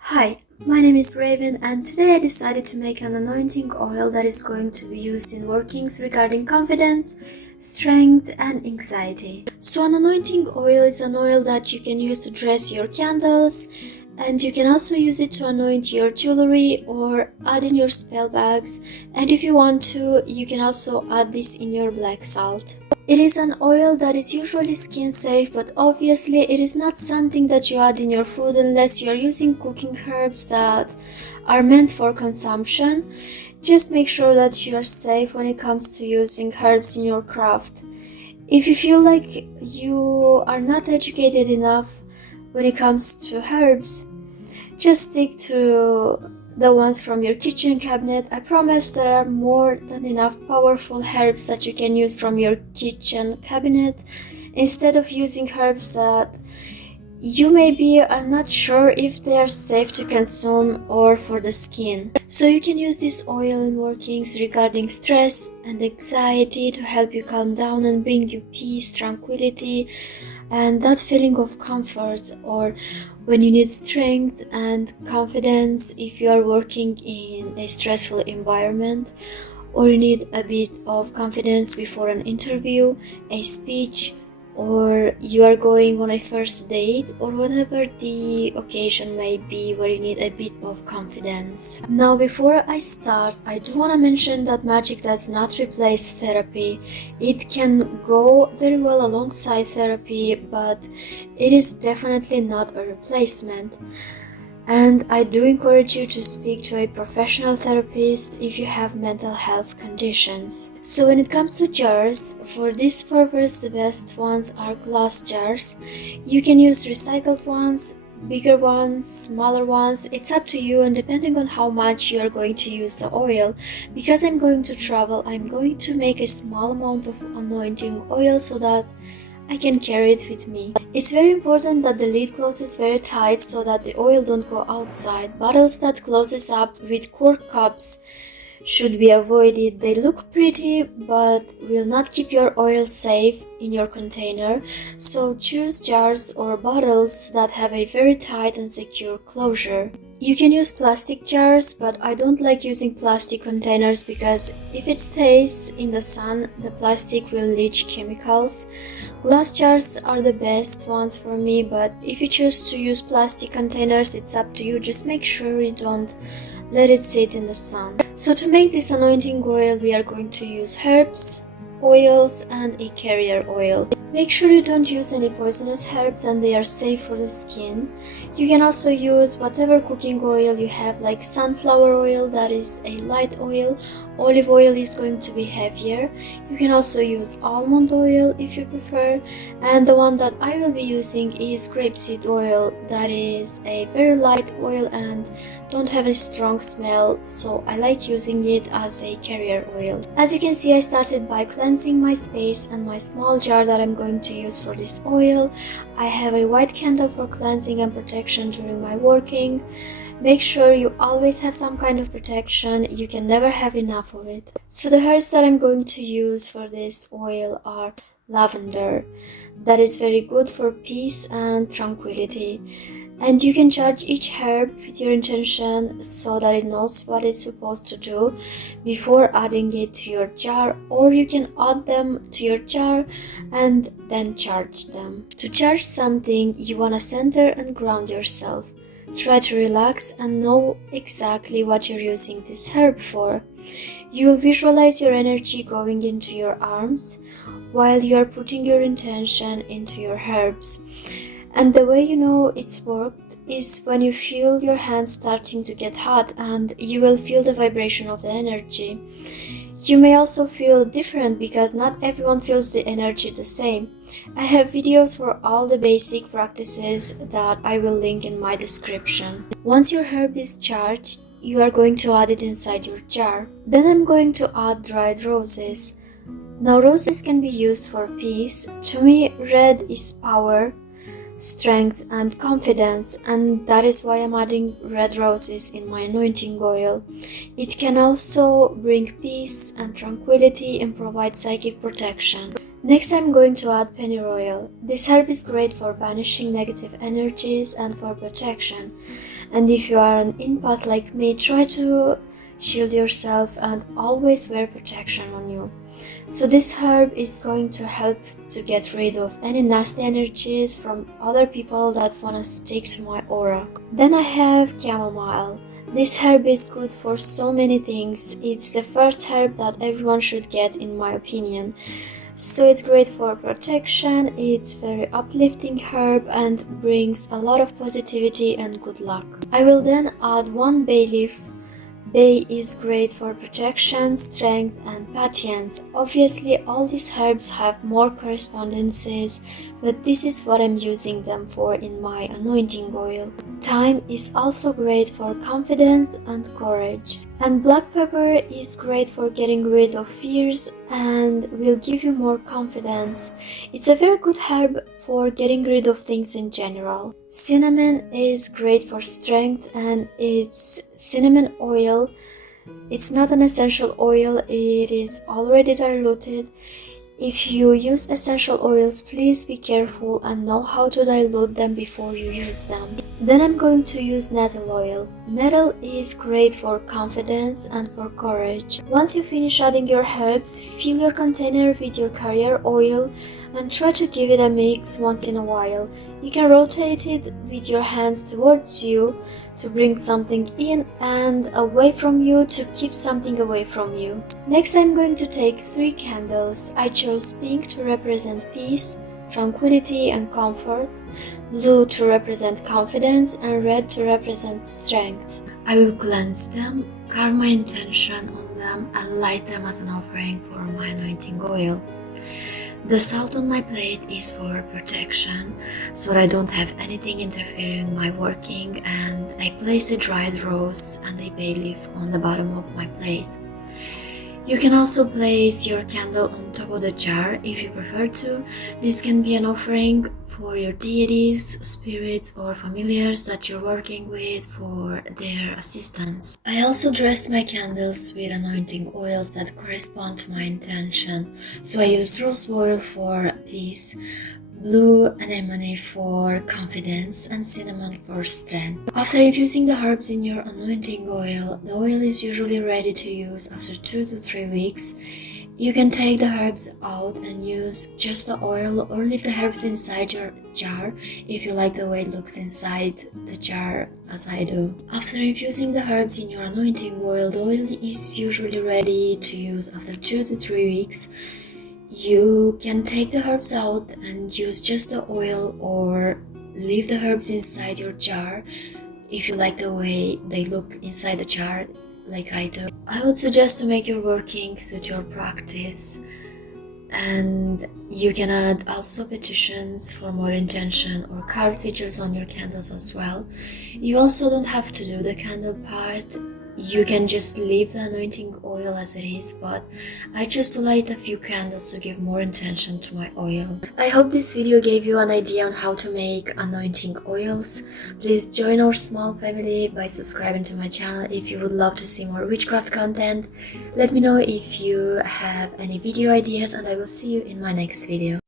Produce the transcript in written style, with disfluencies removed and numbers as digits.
Hi, my name is Raven and today I decided to make an anointing oil that is going to be used in workings regarding confidence, strength and anxiety. So an anointing oil is an oil that you can use to dress your candles, and you can also use it to anoint your jewelry or add in your spell bags, and if you want to, you can also add this in your black salt. It is an oil that is usually skin safe, but obviously it is not something that you add in your food unless you are using cooking herbs that are meant for consumption. Just make sure that you are safe when it comes to using herbs in your craft. If you feel like you are not educated enough when it comes to herbs, just stick to the ones from your kitchen cabinet. I promise there are more than enough powerful herbs that you can use from your kitchen cabinet instead of using herbs that you maybe are not sure if they are safe to consume or for the skin. So you can use this oil in workings regarding stress and anxiety to help you calm down and bring you peace, tranquility, and that feeling of comfort, or when you need strength and confidence if you are working in a stressful environment, or you need a bit of confidence before an interview, a speech, or you are going on a first date, or whatever the occasion may be where you need a bit of confidence. Now, before I start, I do want to mention that magic does not replace therapy. It can go very well alongside therapy, but it is definitely not a replacement. And I do encourage you to speak to a professional therapist if you have mental health conditions. So when it comes to jars, for this purpose the best ones are glass jars. You can use recycled ones, bigger ones, smaller ones. It's up to you, and depending on how much you are going to use the oil. Because I'm going to travel, I'm going to make a small amount of anointing oil so that I can carry it with me. It's very important that the lid closes very tight so that the oil don't go outside. Bottles that closes up with cork cups should be avoided. They look pretty but will not keep your oil safe in your container. So choose jars or bottles that have a very tight and secure closure. You can use plastic jars, but I don't like using plastic containers because if it stays in the sun, the plastic will leach chemicals. Glass jars are the best ones for me, but if you choose to use plastic containers, it's up to you. Just make sure you don't let it sit in the sun. So to make this anointing oil, we are going to use herbs, oils, and a carrier oil. Make sure you don't use any poisonous herbs and they are safe for the skin. You can also use whatever cooking oil you have, like sunflower oil, that is a light oil. Olive oil is going to be heavier. You can also use almond oil if you prefer, and the one that I will be using is grapeseed oil. That is a very light oil and don't have a strong smell, so I like using it as a carrier oil. As you can see, I started by cleansing my space and my small jar that I'm going to use for this oil. I have a white candle for cleansing and protection during my working. Make sure you always have some kind of protection. You can never have enough of it. So the herbs that I'm going to use for this oil are lavender. That is very good for peace and tranquility. And you can charge each herb with your intention so that it knows what it's supposed to do before adding it to your jar, or you can add them to your jar and then charge them. To charge something, you want to center and ground yourself. Try to relax and know exactly what you're using this herb for. You will visualize your energy going into your arms while you are putting your intention into your herbs. And the way you know it's worked is when you feel your hands starting to get hot and you will feel the vibration of the energy. You may also feel different because not everyone feels the energy the same. I have videos for all the basic practices that I will link in my description. Once your herb is charged, you are going to add it inside your jar. Then I'm going to add dried roses. Now roses can be used for peace. To me, red is power, strength and confidence, and that is why I'm adding red roses in my anointing oil. It can also bring peace and tranquility and provide psychic protection. Next, I'm going to add pennyroyal. This herb is great for banishing negative energies and for protection. And if you are an empath like me, try to shield yourself and always wear protection on you. So this herb is going to help to get rid of any nasty energies from other people that want to stick to my aura. Then I have chamomile. This herb is good for so many things. It's the first herb that everyone should get, in my opinion. So it's great for protection, it's very uplifting herb and brings a lot of positivity and good luck. I will then add 1 bay leaf. Bay is great for protection, strength and patience. Obviously all these herbs have more correspondences, but this is what I'm using them for in my anointing oil. Thyme is also great for confidence and courage. And black pepper is great for getting rid of fears and will give you more confidence. It's a very good herb for getting rid of things in general. Cinnamon is great for strength and it's cinnamon oil. It's not an essential oil, it is already diluted. If you use essential oils, please be careful and know how to dilute them before you use them. Then I'm going to use nettle oil. Nettle is great for confidence and for courage. Once you finish adding your herbs, fill your container with your carrier oil and try to give it a mix once in a while. You can rotate it with your hands towards you to bring something in and away from you to keep something away from you. Next I'm going to take 3 candles. I chose pink to represent peace, tranquility and comfort, blue to represent confidence and red to represent strength. I will cleanse them, carve my intention on them and light them as an offering for my anointing oil. The salt on my plate is for protection, so that I don't have anything interfering with my working, and I place a dried rose and a bay leaf on the bottom of my plate. You can also place your candle on top of the jar if you prefer to. This can be an offering for your deities, spirits or familiars that you're working with for their assistance. I also dressed my candles with anointing oils that correspond to my intention. So I used rose oil for peace, blue anemone for confidence and cinnamon for strength. After infusing the herbs in your anointing oil, the oil is usually ready to use after 2 to 3 weeks. You can take the herbs out and use just the oil or leave the herbs inside your jar if you like the way it looks inside the jar, as I do. After infusing the herbs in your anointing oil, the oil is usually ready to use after 2 to 3 weeks. You can take the herbs out and use just the oil or leave the herbs inside your jar if you like the way they look inside the jar, like I do. I would suggest to make your working suit your practice, and you can add also petitions for more intention or carve sigils on your candles as well. You also don't have to do the candle part. You can just leave the anointing oil as it is, but I chose to light a few candles to give more intention to my oil. I hope this video gave you an idea on how to make anointing oils. Please join our small family by subscribing to my channel if you would love to see more witchcraft content. Let me know if you have any video ideas and I will see you in my next video.